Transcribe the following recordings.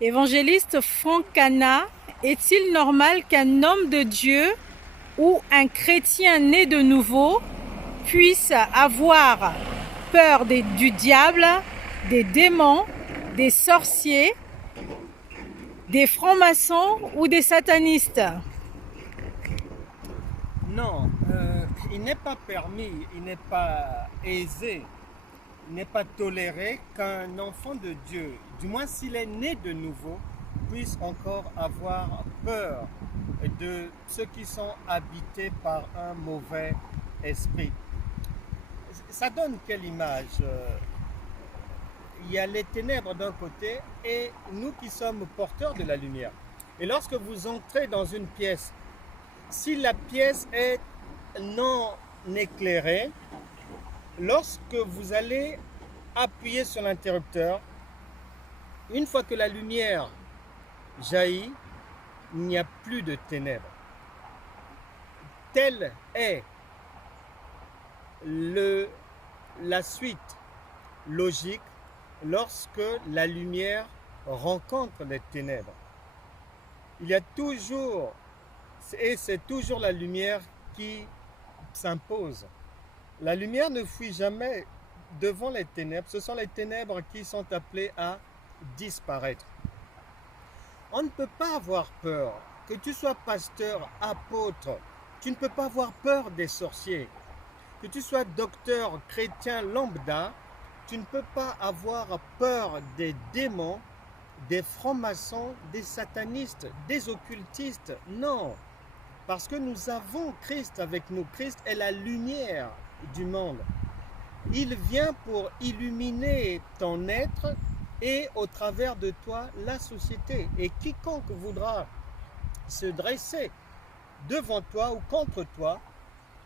Évangéliste Franck Cana, est-il normal qu'un homme de Dieu ou un chrétien né de nouveau puisse avoir peur du diable, des démons, des sorciers, des francs-maçons ou des satanistes? Non, il n'est pas permis, il n'est pas aisé, il n'est pas toléré qu'un enfant de Dieu, du moins s'il est né de nouveau, puisse encore avoir peur de ceux qui sont habités par un mauvais esprit. Ça donne quelle image? Il y a les ténèbres d'un côté et nous qui sommes porteurs de la lumière. Et lorsque vous entrez dans une pièce, si la pièce est non éclairée, lorsque vous allez appuyer sur l'interrupteur, une fois que la lumière jaillit, il n'y a plus de ténèbres. Telle est la suite logique lorsque la lumière rencontre les ténèbres. Il y a toujours, et c'est toujours la lumière qui s'impose. La lumière ne fuit jamais devant les ténèbres. Ce sont les ténèbres qui sont appelées à disparaître. On ne peut pas avoir peur. Que tu sois pasteur, apôtre, tu ne peux pas avoir peur des sorciers. Que tu sois docteur, chrétien, lambda, tu ne peux pas avoir peur des démons, des francs-maçons, des satanistes, des occultistes. Non, parce que nous avons Christ avec nous. Christ est la lumière du monde. Il vient pour illuminer ton être et au travers de toi la société. Et quiconque voudra se dresser devant toi ou contre toi,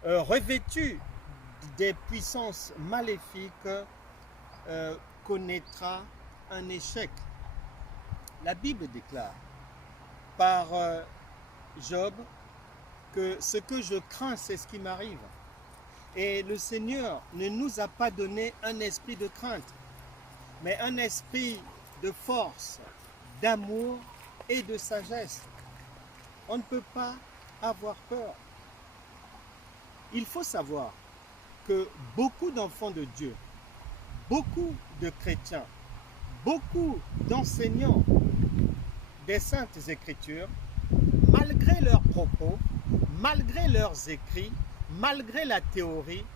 revêtu des puissances maléfiques, connaîtra un échec. La Bible déclare par Job que ce que je crains, c'est ce qui m'arrive. Et le Seigneur ne nous a pas donné un esprit de crainte, mais un esprit de force, d'amour et de sagesse. On ne peut pas avoir peur. Il faut savoir que beaucoup d'enfants de Dieu, beaucoup de chrétiens, beaucoup d'enseignants des Saintes Écritures, malgré leurs propos, malgré leurs écrits, malgré la théorie,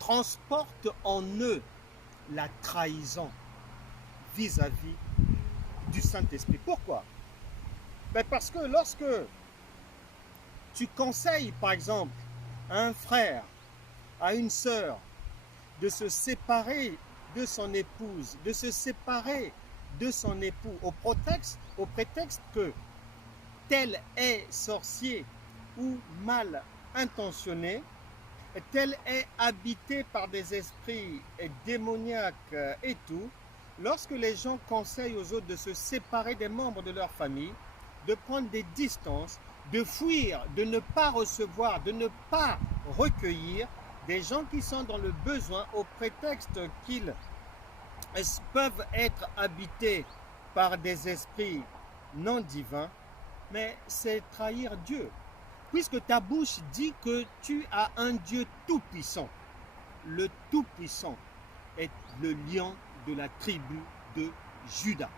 transportent en eux la trahison vis-à-vis du Saint-Esprit. Pourquoi? Parce que lorsque tu conseilles, par exemple, à un frère, à une sœur, de se séparer de son épouse, de se séparer de son époux, au prétexte que tel est sorcier ou mal intentionné, tel est habité par des esprits démoniaques et tout, lorsque les gens conseillent aux autres de se séparer des membres de leur famille, de prendre des distances, de fuir, de ne pas recevoir, de ne pas recueillir des gens qui sont dans le besoin au prétexte qu'ils peuvent être habités par des esprits non divins, mais c'est trahir Dieu. Puisque ta bouche dit que tu as un Dieu tout-puissant. Le tout-puissant est le lion de la tribu de Juda.